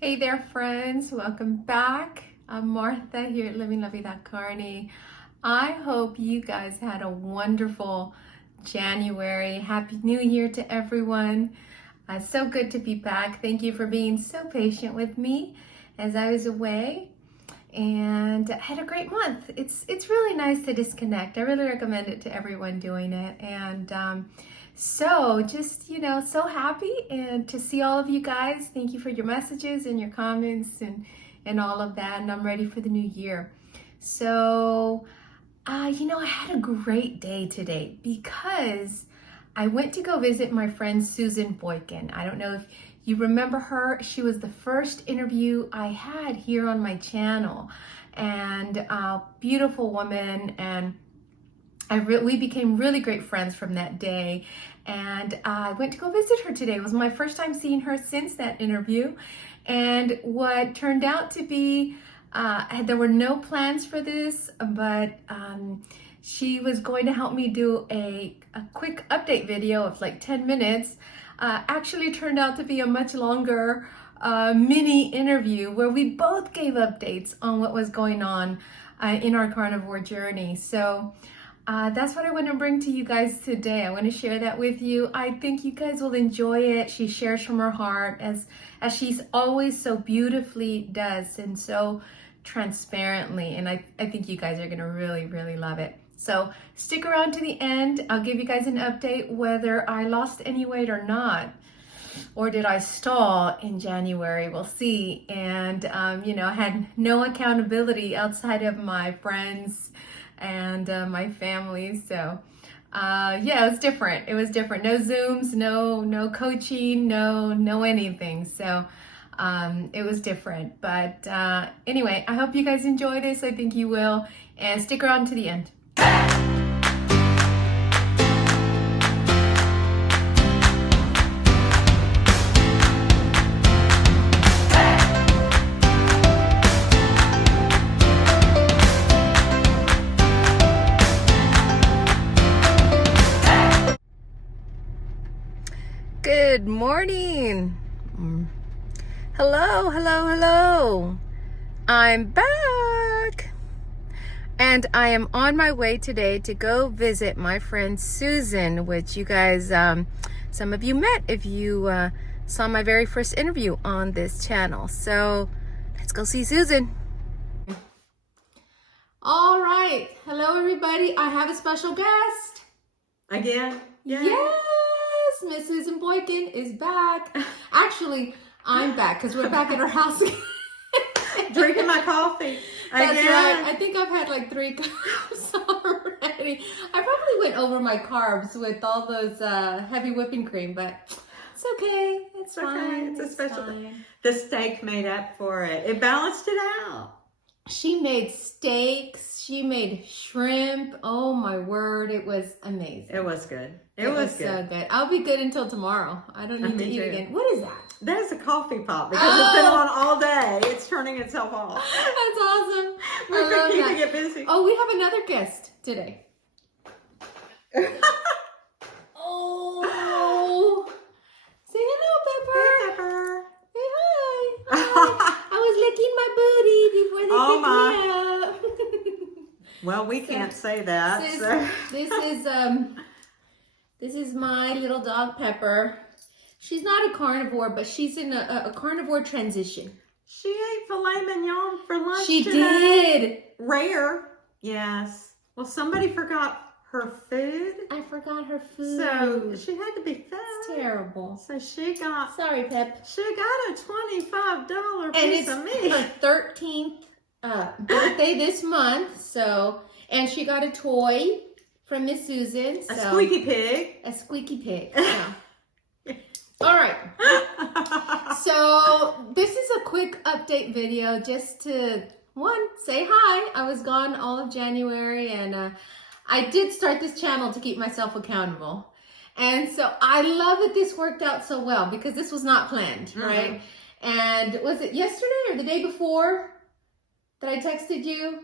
Hey there, friends. Welcome back. I'm Martha here at Living La Vida Carni. I hope you guys had a wonderful January. Happy New Year to everyone. So good to be back. Thank you for being so patient with me as I was away. And I had a great month. It's really nice to disconnect. I really recommend it to everyone doing it. And so just, so happy and to see all of you guys. Thank you for your messages and your comments and all of that. And I'm ready for the new year. So, I had a great day today because I went to go visit my friend Susan Boykin. I don't know if you remember her. She was the first interview I had here on my channel, and a beautiful woman, and we became really great friends from that day. And I went to go visit her today. It was my first time seeing her since that interview. And what turned out to be, there were no plans for this, but she was going to help me do a quick update video of like 10 minutes. Actually turned out to be a much longer mini interview where we both gave updates on what was going on in our carnivore journey. So that's what I want to bring to you guys today. I want to share that with you. I think you guys will enjoy it. She shares from her heart as she's always so beautifully does, and so transparently. And I think you guys are going to really, really love it. So stick around to the end. I'll give you guys an update whether I lost any weight or not. Or did I stall in January? We'll see. And, I had no accountability outside of my friends and my family. So, it was different. It was different. No Zooms, no coaching, no anything. So, it was different. But anyway, I hope you guys enjoy this. I think you will. And stick around to the end. Good morning. Hello. I'm back. And I am on my way today to go visit my friend Susan, which you guys, some of you met if you saw my very first interview on this channel. So let's go see Susan. All right. Hello, everybody. I have a special guest. Again? Yay. Yes, Miss Susan Boykin is back. Actually, I'm back because we're back at her house again. Drinking my coffee. That's again. right. I think I've had like 3 cups already. I probably went over my carbs with all those heavy whipping cream, but it's okay. It's fine. It's a special thing. The steak made up for it. It balanced it out. She made steaks. She made shrimp. Oh my word. It was amazing. It was good. It was good. So good. I'll be good until tomorrow. I don't need to eat again. What is that? That is a coffee pot because it's been on all day. It's turning itself off. That's awesome. We're going to keep it busy. Oh, we have another guest today. Oh. Say hello, Pepper. Hey, Pepper. Say hi. Hi. I was licking my booty before they picked me up. Well, we can't say that. This is my little dog, Pepper. She's not a carnivore, but she's in a carnivore transition. She ate filet mignon for lunch She today. did. Rare. Yes. Well, somebody forgot her food. I forgot her food. So she had to be fed. It's terrible. So she got... Sorry, Pep. She got a $25 piece of meat. And it's her 13th birthday this month. So, and she got a toy from Miss Susan. So, a squeaky pig. A squeaky pig. Yeah. All right. So this is a quick update video just to, say hi. I was gone all of January, and I did start this channel to keep myself accountable. And so I love that this worked out so well because this was not planned, right? And was it yesterday or the day before that I texted you?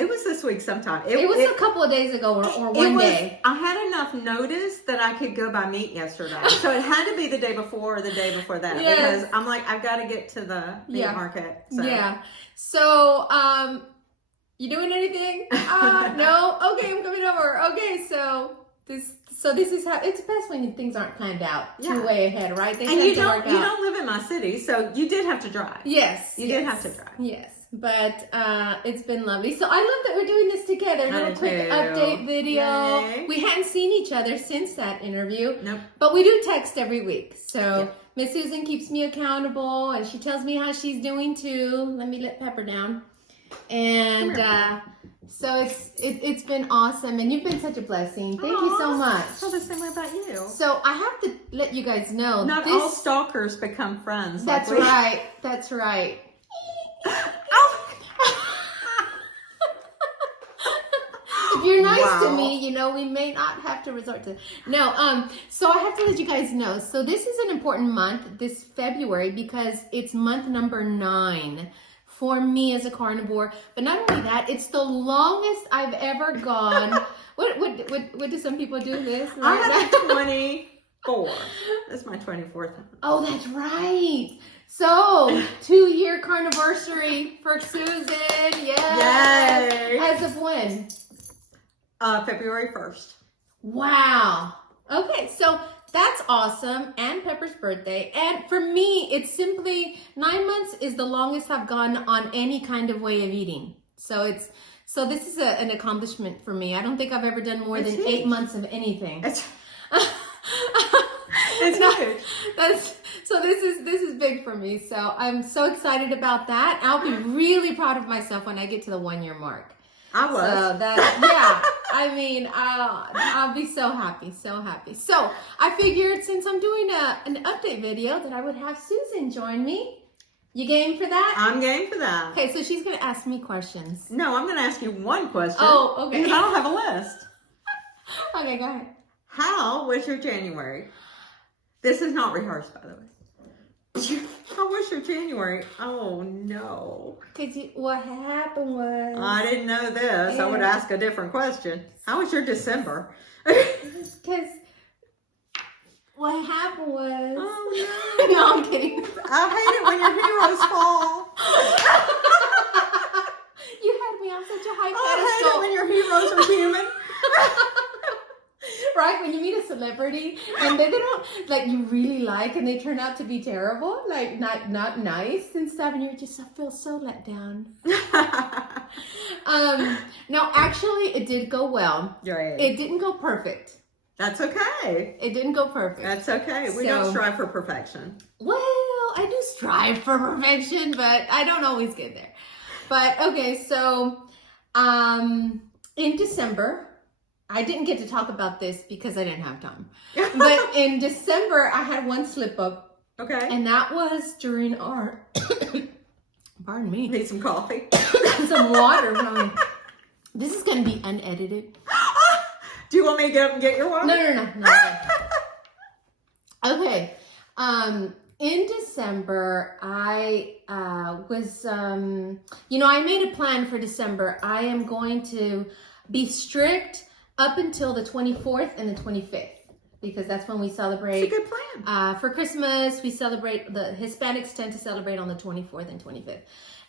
It was this week sometime. It was a couple of days ago or one day. I had enough notice that I could go buy meat yesterday. So it had to be the day before or the day before that. Yes. Because I'm like, I've got to get to the meat market. So. Yeah. So, you doing anything? No? Okay, I'm coming over. Okay, so this is how it's best when things aren't planned out too way ahead, right? They and you don't live in my city, so you did have to drive. Yes. You did have to drive. Yes. But it's been lovely. So I love that we're doing this together. A little quick update video. Yay. We hadn't seen each other since that interview. Nope. But we do text every week. So Miss Susan keeps me accountable and she tells me how she's doing too. Let me let Pepper down. And so it's been awesome. And you've been such a blessing. Thank you so much. I feel the same way about you. So I have to let you guys know. Not all stalkers become friends. That's right. That's right. If you're nice to me, you know, we may not have to resort to so I have to let you guys know. So this is an important month, this February, because it's month number 9 for me as a carnivore. But not only that, it's the longest I've ever gone. What do some people do this? I had 24. This is my 24th. Oh, that's right. So, 2-year carniversary for Susan. Yes. Yay. As of when? February 1st. Wow. Okay, so that's awesome. And Pepper's birthday. And for me, it's simply 9 months is the longest I've gone on any kind of way of eating. So this is an accomplishment for me. I don't think I've ever done more than 8 months of anything. It's huge. So this is big for me. So I'm so excited about that. I'll be really proud of myself when I get to the 1-year mark. I was. So I mean, I'll be so happy, so happy. So I figured since I'm doing an update video that I would have Susan join me. You game for that? I'm game for that. Okay, so she's gonna ask me questions. No, I'm gonna ask you one question. Oh, okay. Because I don't have a list. Okay, go ahead. How was your January? This is not rehearsed, by the way. How was your January? Oh, no. What happened was... I didn't know this. I would ask a different question. How was your December? Because what happened was... Oh, no. No, I'm kidding. I hate it when your heroes fall. You had me on such a high pedestal. I hate it when your heroes are human. Right, when you meet a celebrity and then they don't, like, you really like and they turn out to be terrible, like not nice and stuff, and you're just, I feel so let down. No, actually it did go well. Right. It didn't go perfect. That's okay. It didn't go perfect. That's okay. We don't strive for perfection. Well, I do strive for perfection, but I don't always get there. But okay, so in December, I didn't get to talk about this because I didn't have time. But in December, I had one slip up. Okay. And that was during our, pardon me. Need some coffee? Some water. This is going to be unedited. Do you want me to get up and get your water? No. Okay. In December, I was, I made a plan for December. I am going to be strict up until the 24th and the 25th, because that's when we celebrate. It's a good plan. For Christmas, we celebrate, the Hispanics tend to celebrate on the 24th and 25th.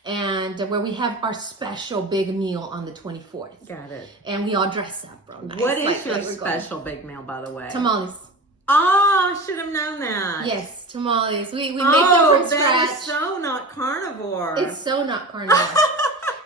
And where we have our special big meal on the 24th. Got it. And we all dress up real nice. What is your special big meal, by the way? Tamales. Oh, I should have known that. Yes, tamales. We make them from scratch. That is so not carnivore. It's so not carnivore.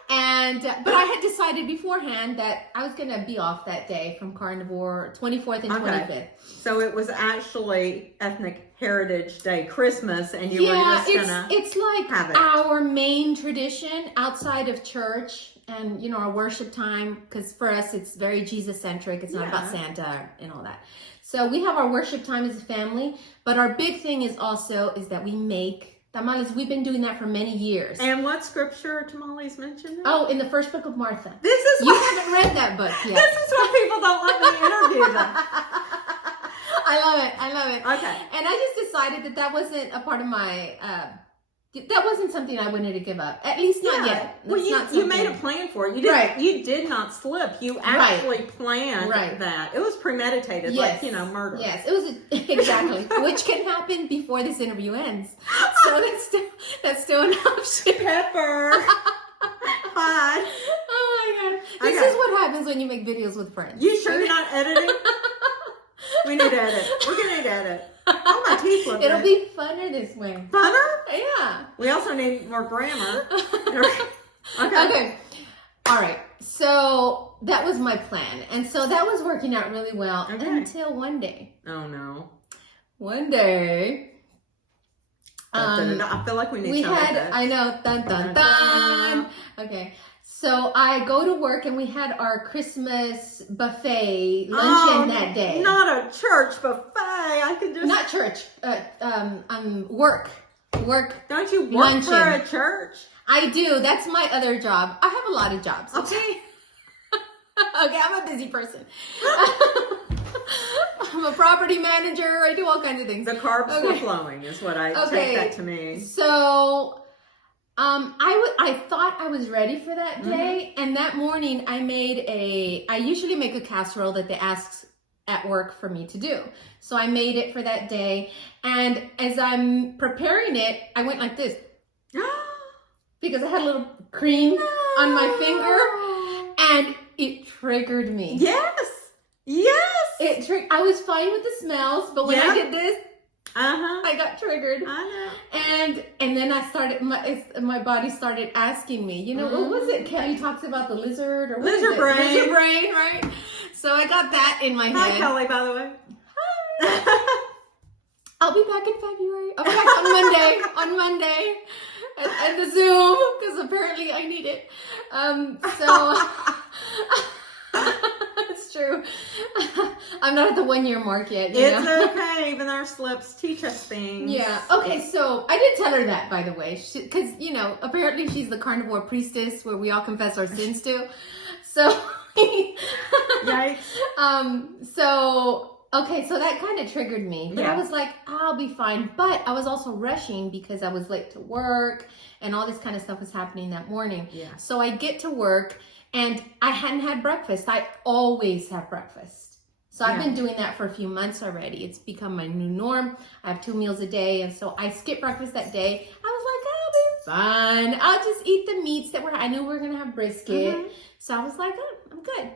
But I had decided beforehand that I was going to be off that day from carnivore, 24th and 25th. So it was actually Ethnic Heritage Day, Christmas, and you were just going to it's like have it. Our main tradition outside of church and, our worship time, because for us it's very Jesus-centric. It's not about Santa and all that. So we have our worship time as a family, but our big thing is that we make tamales. We've been doing that for many years. And what scripture tamales mentioned? Oh, in the first book of Martha. You haven't read that book yet. This is why people don't let me interview them. I love it. Okay. And I just decided that wasn't a part of my that wasn't something I wanted to give up. At least not yet. Well, you made a plan for it. You did not slip. You actually planned that. It was premeditated, like, murder. Yes, it was exactly, which can happen before this interview ends. So that's still an option. Pepper. Hi. Oh my God. This is what happens when you make videos with friends. You sure you're not editing? We need to edit. We're going to edit. Oh, my teeth look It'll be funner this way. Funner? Yeah. We also need more grammar. Okay. All right. So that was my plan. And so that was working out really well until one day. Oh, no. One day. I feel like we need sound effects. I know. Dun, dun, dun. Okay. So I go to work and we had our Christmas buffet luncheon that day. Not a church buffet. I could just... Not church. Work. Don't you work luncheon. For a church? I do. That's my other job. I have a lot of jobs. Okay. Okay, I'm a busy person. I'm a property manager. I do all kinds of things. The carbs were flowing is what I take that to mean. So, I thought I was ready for that day. And that morning I usually make a casserole that they ask at work for me to do. So I made it for that day. And as I'm preparing it, I went like this. Because I had a little cream on my finger. And it triggered me. Yes. I was fine with the smells, but when I did this, I got triggered. I know. And then I started, my body started asking me, what was it? Kelly talks about the lizard or lizard brain. Lizard brain, right? So I got that in my head. Hi, Kelly, by the way. Hi. I'll be back in February. I'll be back on Monday. And the Zoom, because apparently I need it. It's true. I'm not at the 1 year mark yet. It's okay. Even our slips teach us things. Yeah. Okay. So I did tell her that, by the way, because apparently she's the carnivore priestess where we all confess our sins to. So. Yikes. So that kind of triggered me. But I was like, I'll be fine. But I was also rushing because I was late to work and all this kind of stuff was happening that morning. Yeah. So I get to work and I hadn't had breakfast. I always have breakfast. So I've been doing that for a few months already. It's become my new norm. I have 2 meals a day. And so I skipped breakfast that day. I was like, I'll be fine. I'll just eat the meats I knew we were going to have brisket. So I was like, oh, I'm good.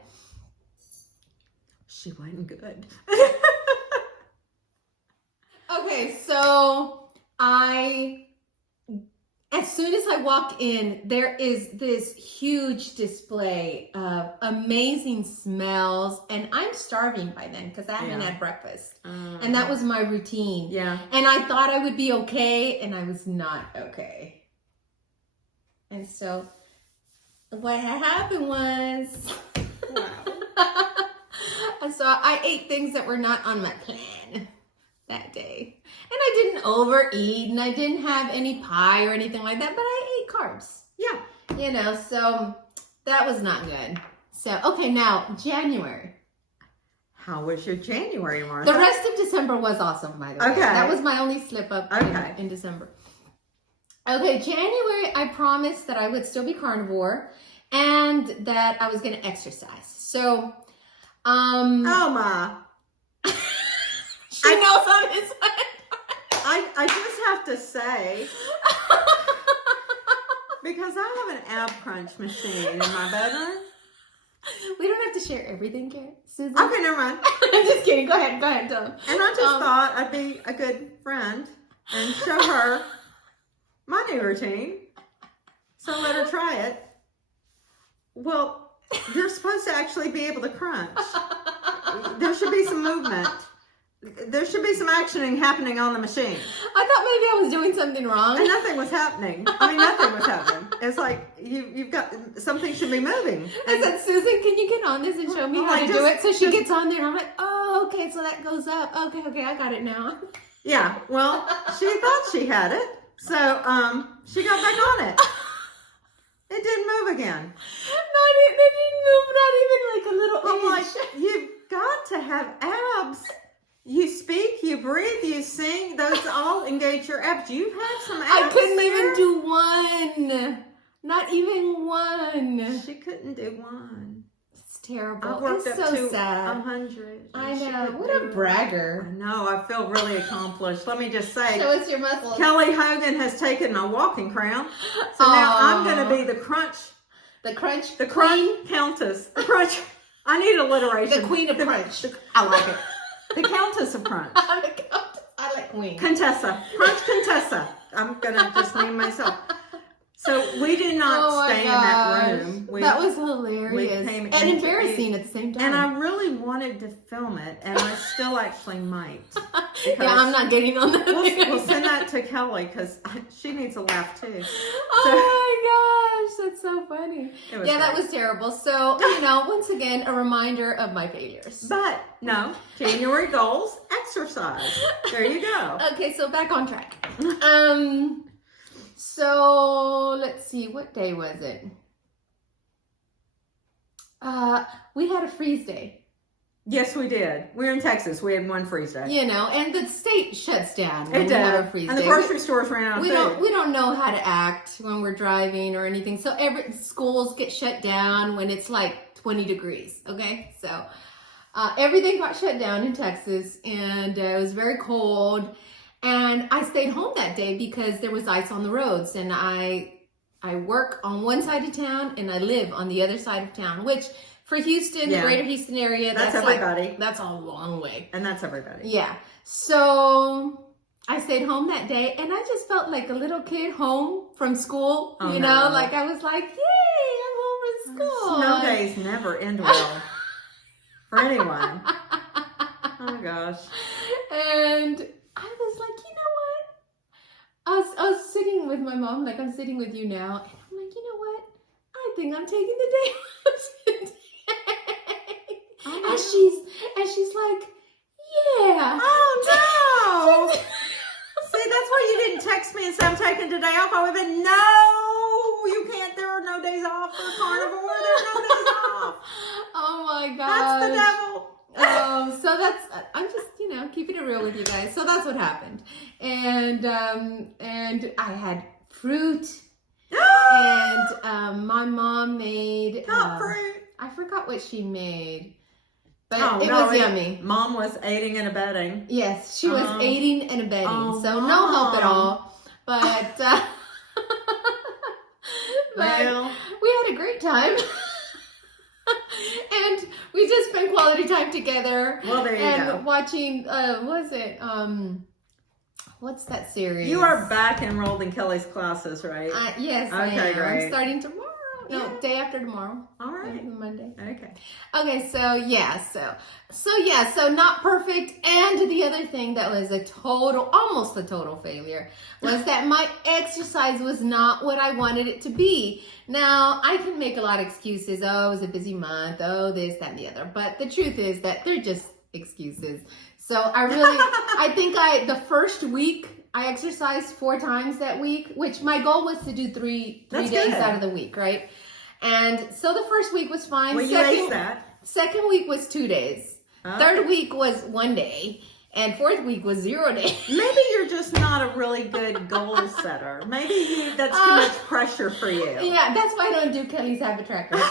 She wasn't good. Okay, so as soon as I walk in, there is this huge display of amazing smells, and I'm starving by then because I haven't had breakfast. And that was my routine. Yeah. And I thought I would be okay, and I was not okay. And so what had happened was... So I ate things that were not on my plan that day. And I didn't overeat and I didn't have any pie or anything like that, but I ate carbs. Yeah. So that was not good. So, okay, now January. How was your January, Martha? The rest of December was awesome, by the way. Okay. That was my only slip up in December. Okay, January, I promised that I would still be carnivore and that I was going to exercise. So... Ma. She knows on his way. I just have to say, because I have an ab crunch machine in my bedroom. We don't have to share everything, Susan. Okay, never mind. I'm just kidding. Go ahead, Tom. And I just thought I'd be a good friend and show her my new routine. So let her try it. Well, you're supposed to actually be able to crunch. There should be some movement. There should be some actioning happening on the machine. I thought maybe I was doing something wrong. And nothing was happening. Nothing was happening. It's like you've got something should be moving. I said, Susan, can you get on this and show me how to do it? So she gets on there and I'm like, oh, okay, so that goes up. Okay, I got it now. Yeah, well, she thought she had it. So she got back on it. It didn't move again. No, it didn't move, not even like a little inch. I'm like, you've got to have abs You speak, you breathe, you sing. Those all engage your abs. You've had some abs. I couldn't there. even do one. Not even one. She couldn't do one. It's terrible. I worked It's up so to sad. 100. I know. What a bragger. I know. I feel really accomplished. Let me just say. Show us your muscles. Kelly Hogan has taken my walking crown. So now I'm going to be the crunch. The crunch. The crunch countess. The crunch. I need alliteration. The queen of crunch. I like it. The countess of crunch. I like queen. Contessa. Crunch Contessa. I'm going to just name myself. So we did not stay in that room. That was hilarious. And embarrassing at the same time. And I really wanted to film it, and I still actually might. Yeah, I'm not getting on that. We'll send that to Kelly because she needs a laugh too. Oh my gosh, that's so funny. Yeah, that was terrible. So, once again, a reminder of my failures. But no, January goals, exercise. There you go. Okay, so back on track. So let's see, what day was it? We had a freeze day. Yes, we did. We were in Texas. We had one freeze day. And the state shuts down when it we did. have a freeze and day. The grocery stores ran out of food. We don't know how to act when we're driving or anything. So schools get shut down when it's like 20 degrees. Okay, so everything got shut down in Texas, and it was very cold. And I stayed home that day because there was ice on the roads, and I work on one side of town and I live on the other side of town, which for Houston, the greater Houston area, that's everybody. That's a long way. And that's everybody. Yeah. So I stayed home that day, and I just felt like a little kid home from school. Like I was like, yay, I'm home from school. Snow days never end well for anyone. Oh my gosh. And I was like, I was sitting with my mom, like I'm sitting with you now, and I'm like, you know what? I think I'm taking the day off today. And she's like, yeah. Oh no. See, that's why you didn't text me and say I'm taking today off. I would have been, no, you can't. There are no days off for carnivore. There are no days off. Oh my God. That's the devil. So that's, I'm just, keeping it real with you guys. So that's what happened. And I had fruit, and my mom made, fruit. I forgot what she made, but it was yummy. Mom was aiding and abetting. Yes, she was aiding and abetting. So no help at all, but, well, we had a great time. And we just spent quality time together. Well, there you go. And watching, what's that series? You are back enrolled in Kelly's classes, right? Yes, okay, I am. great. I'm starting tomorrow. No, day after tomorrow. All right. Monday. Okay. So not perfect. And the other thing that was almost a total failure was that my exercise was not what I wanted it to be. Now, I can make a lot of excuses. Oh, it was a busy month. Oh, this, that, and the other. But the truth is that they're just excuses. So I think the first week, I exercised 4 times that week, which my goal was to do three days out of the week, right? And so the first week was fine. Well, you aced that. Second week was 2 days. Third week was 1 day. And fourth week was 0 days. Maybe you're just not a really good goal setter. Maybe that's too much pressure for you. Yeah, that's why I don't do Kelly's habit trackers.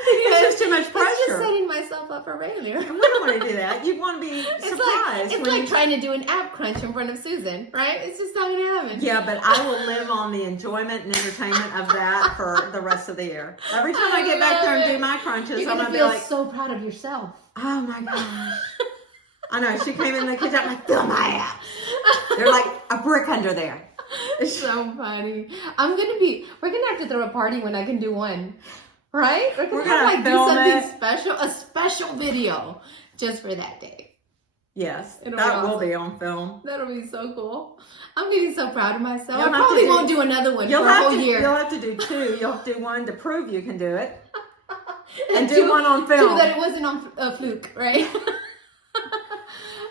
It's just too much pressure. I'm just setting myself up for failure. We don't want to do that. You want to be surprised. It's like trying to do an ab crunch in front of Susan, right? It's just not going to happen. Yeah, but I will live on the enjoyment and entertainment of that for the rest of the year. Every time I get back there and do my crunches, you're I'm going to feel be like, so proud of yourself. Oh my gosh. I know. She came in the kitchen. I'm like, feel my ass. They're like a brick under there. It's so funny. We're going to have to throw a party when I can do one. Right? We're gonna do something special, a special video just for that day. Yes, that will be on film. That'll be so cool. I'm getting so proud of myself. I probably won't do another one for a whole year. You'll have to do 2. You'll have to do one to prove you can do it. And do one on film. 2 that it wasn't on a fluke, right?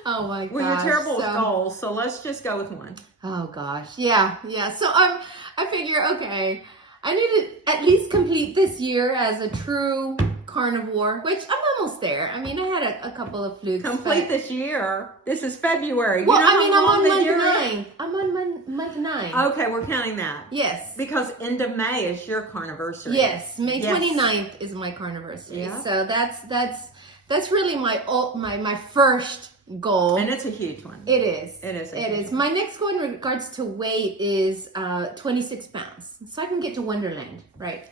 Oh my gosh. Well, you're terrible with goals, so let's just go with 1. Oh gosh. Yeah. So I figure, okay, I need to at least complete this year as a true carnivore, which I'm almost there. I mean, I had a couple of flukes. Complete this year. This is February. Well, you know I mean, I'm how long on the month year is? 9. I'm on month 9. Okay, we're counting that. Yes. Because end of May is your carniversary. Yes, May Yes. 29th is my carniversary. Yeah. So that's really my first goal. And it's a huge one. It is. It is. It is. My next goal in regards to weight is 26 pounds. So I can get to Wonderland, right?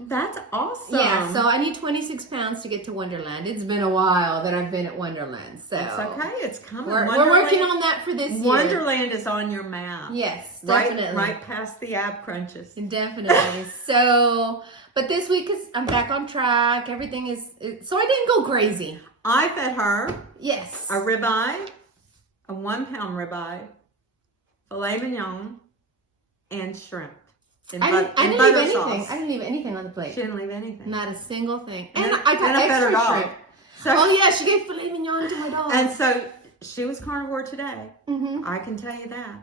That's awesome. Yeah, so I need 26 pounds to get to Wonderland. It's been a while that I've been at Wonderland. So it's okay. It's coming. We're working on that for this year. Wonderland is on your map. Yes, definitely. Right past the ab crunches. Definitely. So, but this week I'm back on track. Everything is so I didn't go crazy. I fed her Yes. a ribeye, a 1 pound ribeye, filet mignon, and shrimp. I didn't leave anything. I didn't leave anything on the plate. She didn't leave anything. Not a single thing. And And I got I fed her extra dog. shrimp. So, Oh yeah, she gave filet mignon to my dog. and so she was carnivore today. Mhm. I can tell you that.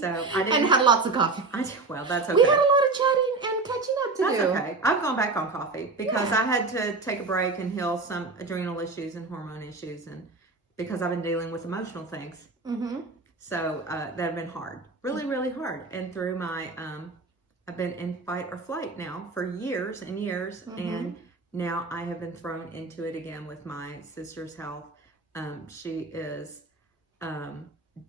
So I didn't. And had lots of coffee. Well, that's okay. We had a lot of chatting and catching up to That's do. okay. I've gone back on coffee because I had to take a break and heal some adrenal issues and hormone issues, and because I've been dealing with emotional things. Mm-hmm. So that have been hard, really, really hard. And through my, I've been in fight or flight now for years and years, and now I have been thrown into it again with my sister's health. She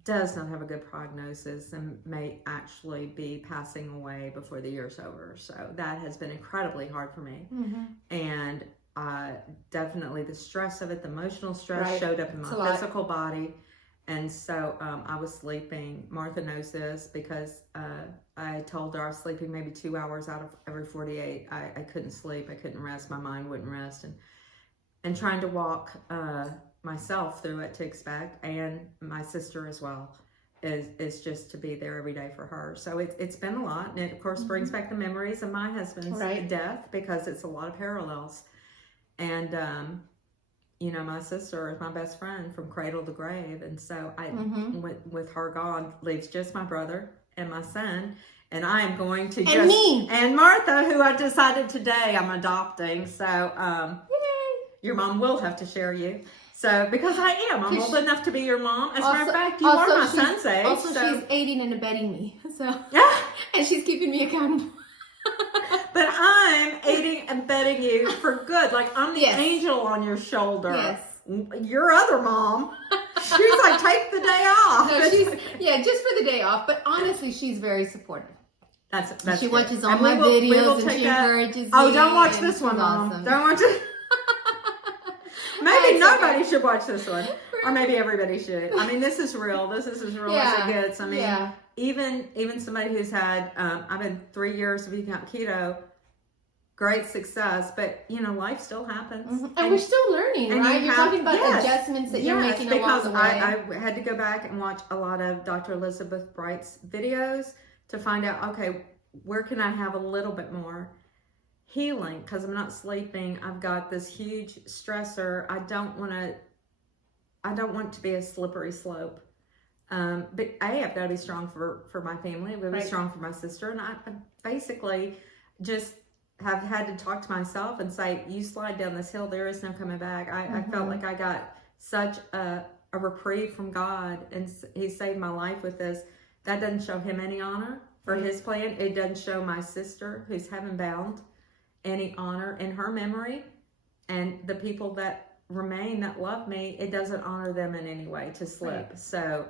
does not have a good prognosis and may actually be passing away before the year's over. So that has been incredibly hard for me. And definitely the stress of it, the emotional stress showed up in my physical body. And so I was sleeping. Martha knows this because I told her I was sleeping maybe 2 hours out of every 48. I couldn't sleep. I couldn't rest. My mind wouldn't rest. And trying to walk myself through what to expect, and my sister as well, is just to be there every day for her. So it's been a lot. And it, of course, brings back the memories of my husband's death because it's a lot of parallels. And, you know, my sister is my best friend from cradle to grave. And so I, with her gone, leaves just my brother and my son. And I am going to and me. And Martha, who I decided today I'm adopting. So your mom will have to share you. So, because I am. I'm old enough to be your mom. As a matter of fact, you are my son's age. Also, she's aiding and abetting me. So, yeah. And she's keeping me accountable. But I'm aiding and abetting you for good. Like, I'm the angel on your shoulder. Yes. Your other mom, she's like, take the day off. No, she's, just for the day off. But honestly, she's very supportive. That's she good. watches all my videos and she encourages me. Oh, don't watch this one, Mom. Awesome. Don't watch it. Maybe nobody should watch this one. Or maybe everybody should. I mean, this is real. This is as real as it gets. I mean, even somebody who's had, I've been 3 years of eating out keto, great success, but, you know, life still happens. And we're still learning, right? You're talking about adjustments that you're making along the way. I had to go back and watch a lot of Dr. Elizabeth Bright's videos to find out, okay, where can I have a little bit more healing? Because I'm not sleeping. I've got this huge stressor. I don't want it to be a slippery slope. But I've got to be strong for my family. I've got to be strong for my sister. And I basically just have had to talk to myself and say, you slide down this hill, there is no coming back. I felt like I got such a reprieve from God, and he saved my life with this. That doesn't show him any honor for his plan. It doesn't show my sister, who's heaven bound, any honor in her memory. And the people that remain that love me, it doesn't honor them in any way to slip. So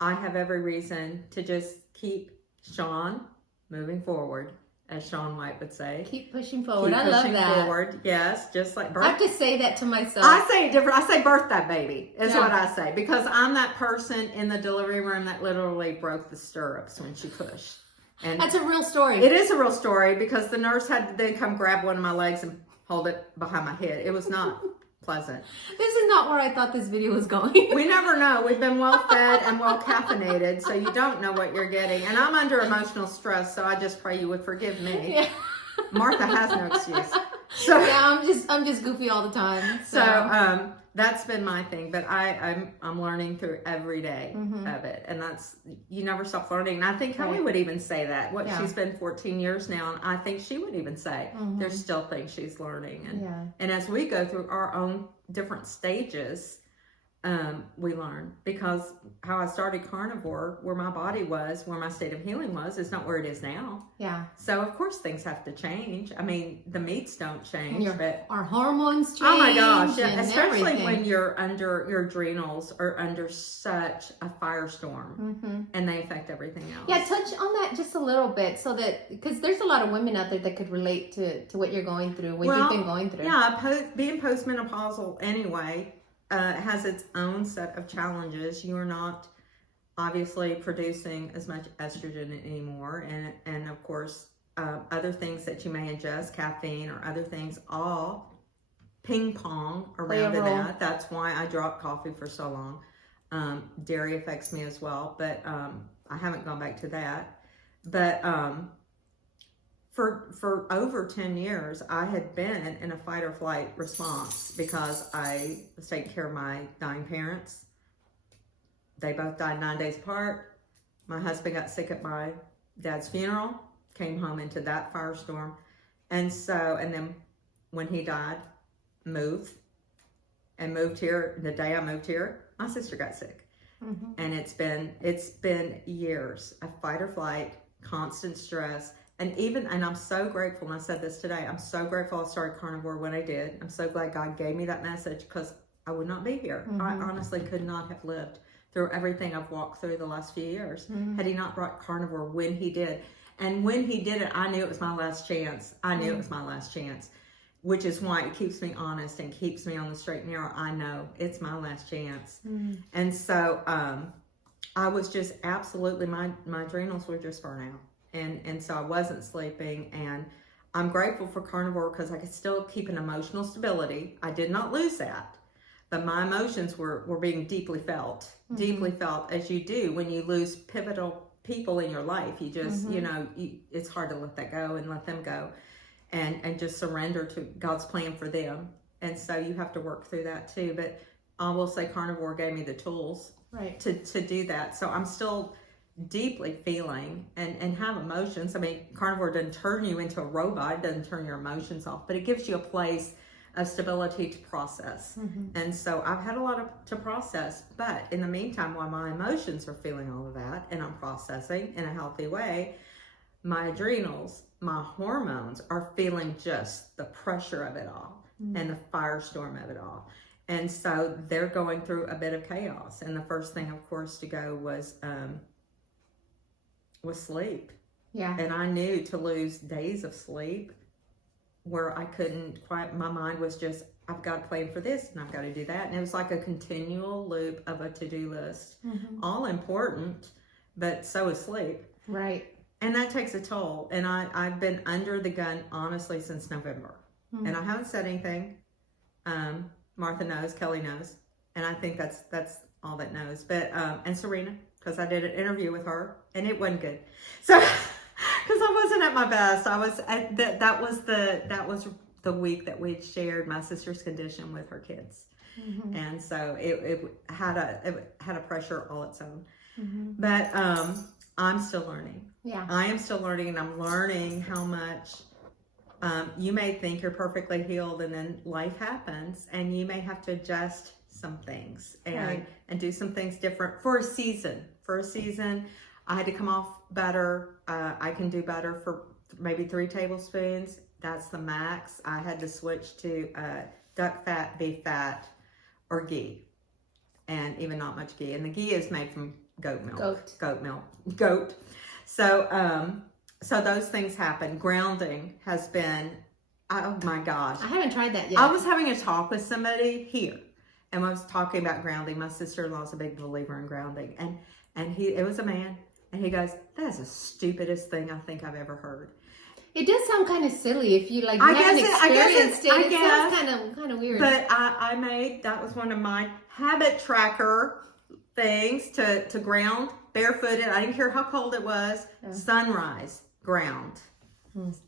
I have every reason to just keep Sean moving forward, as Sean White would say. Keep pushing forward. I love that. Forward, yes, just like birth. I have to say that to myself. I say it different. I say birth that baby is what I say, because I'm that person in the delivery room that literally broke the stirrups when she pushed. And that's a real story. It is a real story, because the nurse had to then come grab one of my legs and hold it behind my head. It was not pleasant. This is not where I thought this video was going. We never know. We've been well fed and well caffeinated, so you don't know what you're getting. And I'm under emotional stress, so I just pray you would forgive me. Yeah. Martha has no excuse. So yeah, I'm just goofy all the time. that's been my thing, but I'm learning through every day of it, and that's, you never stop learning. And I think Kelly would even say that. She's been 14 years now, and I think she would even say there's still things she's learning, and as we go through our own different stages, we learn, because how I started carnivore, where my body was, where my state of healing was, is not where it is now. Yeah. So of course things have to change. I mean, the meats don't change, but our hormones change. Oh my gosh, yeah, and especially everything. when you're under, your adrenals are under such a firestorm, and they affect everything else. Yeah, touch on that just a little bit, so that, because there's a lot of women out there that could relate to what you're going through, what you've been going through. Yeah, being postmenopausal anyway, has its own set of challenges. You are not obviously producing as much estrogen anymore, and of course other things that you may ingest, caffeine or other things, all ping pong around in that. That's why I dropped coffee for so long. Dairy affects me as well, but I haven't gone back to that. But for over 10 years, I had been in a fight or flight response, because I was taking care of my dying parents. They both died 9 days apart. My husband got sick at my dad's funeral, came home into that firestorm. And then when he died, moved here. The day I moved here, my sister got sick. And it's been years of fight or flight, constant stress. And I'm so grateful, and I said this today, I'm so grateful I started carnivore when I did. I'm so glad God gave me that message, because I would not be here. I honestly could not have lived through everything I've walked through the last few years had he not brought carnivore when he did. And when he did it, I knew it was my last chance. It was my last chance, which is why it keeps me honest and keeps me on the straight and narrow. I know it's my last chance. And so I was just absolutely, my adrenals were just burnt out. And so I wasn't sleeping, and I'm grateful for carnivore because I could still keep an emotional stability. I did not lose that, but my emotions were being deeply felt, as you do when you lose pivotal people in your life. You just, it's hard to let that go and let them go, and just surrender to God's plan for them. And so you have to work through that too. But I will say carnivore gave me the tools to do that. So I'm still deeply feeling and have emotions. I mean, carnivore doesn't turn you into a robot, it doesn't turn your emotions off, but it gives you a place of stability to process. And so I've had a lot to process, but in the meantime, while my emotions are feeling all of that and I'm processing in a healthy way, my adrenals, my hormones are feeling just the pressure of it all and the firestorm of it all. And so they're going through a bit of chaos. And the first thing, of course, to go was sleep. Yeah. And I knew to lose days of sleep where I couldn't quite, my mind was just, I've got to plan for this and I've got to do that. And it was like a continual loop of a to-do list. All important, but so is sleep. Right. And that takes a toll. And I've been under the gun, honestly, since November. And I haven't said anything. Martha knows, Kelly knows. And I think that's all that knows. But, and Serena, because I did an interview with her and it wasn't good. So, because I wasn't at my best. I was at that was the week that we'd shared my sister's condition with her kids. And so it had a pressure all its own. But I'm still learning. Yeah. I am still learning, and I'm learning how much you may think you're perfectly healed, and then life happens and you may have to adjust some things and do some things different for a season. I had to come off butter. I can do butter for maybe 3 tablespoons. That's the max. I had to switch to duck fat, beef fat, or ghee, and even not much ghee. And the ghee is made from goat milk. Goat. So those things happen. Grounding has been, oh my gosh. I haven't tried that yet. I was having a talk with somebody here, and I was talking about grounding. My sister-in-law's a big believer in grounding, and it was a man, and he goes, "That is the stupidest thing I think I've ever heard." It does sound kind of silly if you haven't experienced it. It sounds kind of weird. But that was one of my habit tracker things to ground barefooted. I didn't care how cold it was. Sunrise, ground.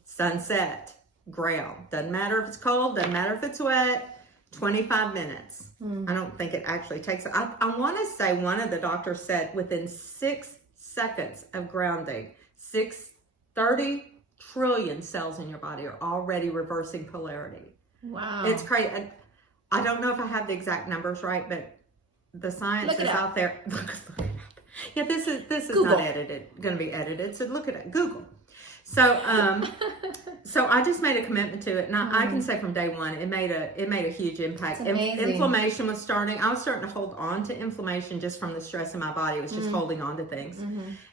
Sunset, ground. Doesn't matter if it's cold, doesn't matter if it's wet. 25 minutes. I don't think it actually takes, I want to say one of the doctors said within 6 seconds of grounding, 30 trillion cells in your body are already reversing polarity. Wow. It's crazy. I don't know if I have the exact numbers right, but the science is out there. Look it up. Yeah, this is not edited, going to be edited. So look at it, Google. So, so I just made a commitment to it, and I can say from day one, it made a huge impact. Inflammation was starting. I was starting to hold on to inflammation just from the stress in my body. It was just holding on to things,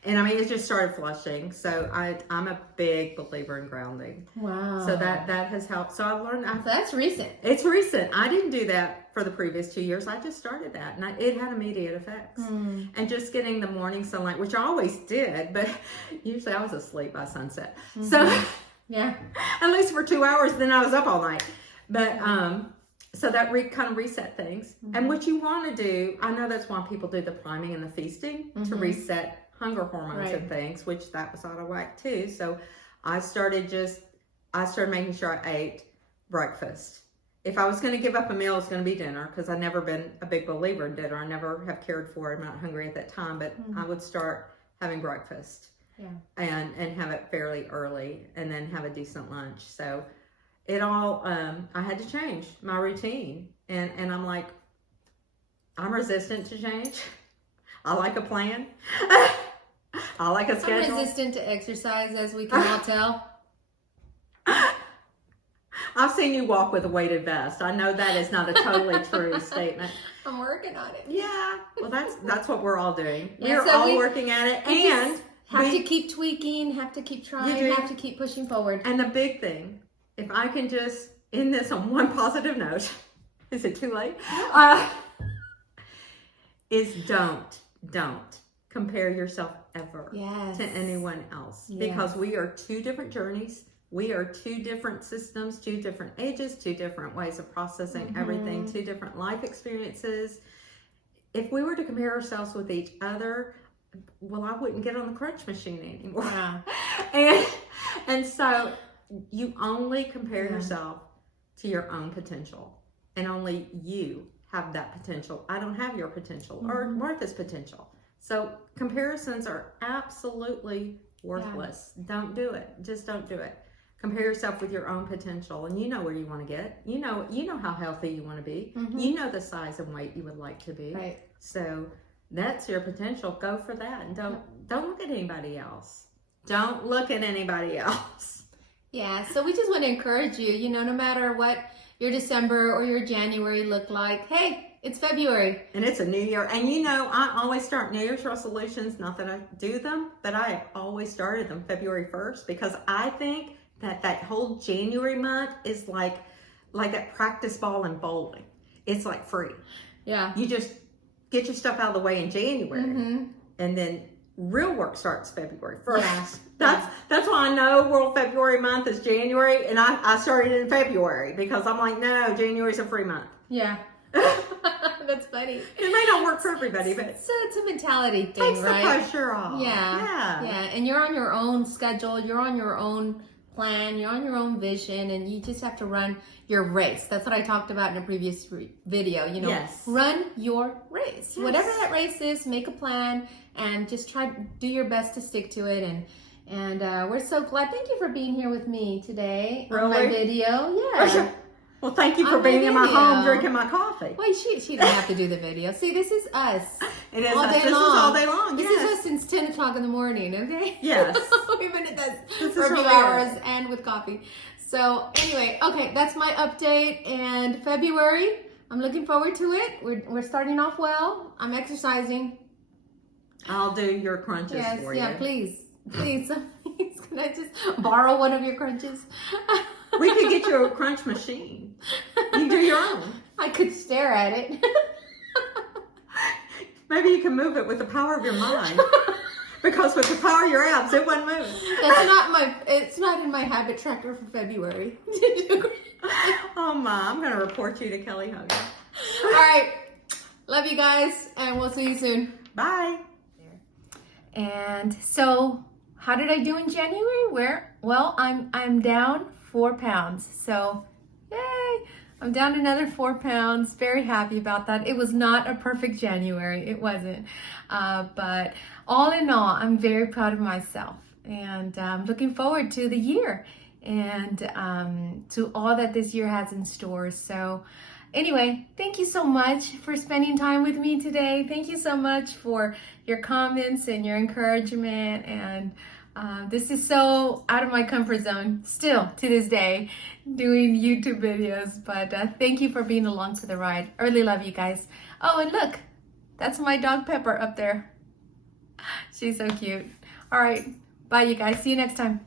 and I mean, it just started flushing. So I'm a big believer in grounding. Wow. So that has helped. So I've learned. So that's recent. It's recent. I didn't do that for the previous 2 years. I just started that, and it had immediate effects. And just getting the morning sunlight, which I always did, but usually I was asleep by sunset. So yeah, at least for 2 hours, then I was up all night. But so that kind of reset things. And what you want to do, I know that's why people do the priming and the feasting to reset hunger hormones and things, which that was out of whack too. So I started making sure I ate breakfast. If I was going to give up a meal, it's going to be dinner, because I've never been a big believer in dinner. I never have cared for it. I'm not hungry at that time, but I would start having breakfast and have it fairly early, and then have a decent lunch. So it all, I had to change my routine, and I'm like, I'm resistant to change. I like a plan. I like a schedule. I'm resistant to exercise, as we can all tell. I've seen you walk with a weighted vest. I know that is not a totally true statement. I'm working on it. Yeah. Well, that's what we're all doing. Yeah, we're all working at it, and have to keep tweaking, have to keep trying, have to keep pushing forward. And the big thing, if I can just end this on one positive note, is it too late? Is don't compare yourself ever to anyone else, because we are two different journeys. We are two different systems, two different ages, two different ways of processing everything, two different life experiences. If we were to compare ourselves with each other, well, I wouldn't get on the crunch machine anymore. Yeah. And so you only compare yourself to your own potential, and only you have that potential. I don't have your potential or Martha's potential. So comparisons are absolutely worthless. Don't do it. Just don't do it. Compare yourself with your own potential, and you know where you want to get. You know how healthy you want to be. You know the size and weight you would like to be. Right. So that's your potential. Go for that, and don't look at anybody else. Don't look at anybody else. Yeah. So we just want to encourage you. No matter what your December or your January look like, hey, it's February. And it's a new year. And I always start New Year's resolutions, not that I do them, but I always started them February 1st, because I think that whole January month is like that practice ball and bowling. It's like free. Yeah. You just get your stuff out of the way in January, and then real work starts February 1st. Yeah. That's why I know World February month is January, and I started in February, because I'm like, no, January's a free month. Yeah. That's funny. It may not work for everybody, but so it's a mentality thing, takes right? the pressure off. Yeah. And you're on your own schedule. You're on your own plan. You're on your own vision, and you just have to run your race. That's what I talked about in a previous video. Run your race. Yes. Whatever that race is, make a plan and just try to do your best to stick to it. And we're so glad. Thank you for being here with me today on my video. Yeah. Well, thank you for being in my home drinking my coffee. Wait, she didn't have to do the video. See, this is us. It is all day long. This is all day long. This is us since 10 o'clock in the morning, okay? Yes. We've been at this for a few hours and with coffee. So anyway, okay, that's my update. And February, I'm looking forward to it. We're starting off well. I'm exercising. I'll do your crunches for you. Yeah, please. Please, can I just borrow one of your crunches? We could get you a crunch machine. You do your own. I could stare at it. Maybe you can move it with the power of your mind. Because with the power of your abs, it wouldn't move. It's not in my habit tracker for February. Oh my, I'm going to report you to Kelly Hogan. All right. Love you guys, and we'll see you soon. Bye. And so, how did I do in January? Well, I'm down 4 pounds. So, yay! I'm down another 4 pounds. Very happy about that. It was not a perfect January. It wasn't. But all in all, I'm very proud of myself. And I'm looking forward to the year and to all that this year has in store. So anyway, thank you so much for spending time with me today. Thank you so much for your comments and your encouragement. And this is so out of my comfort zone still to this day, doing YouTube videos. But thank you for being along for the ride. I really love you guys. Oh, and look, that's my dog Pepper up there. She's so cute. All right. Bye, you guys. See you next time.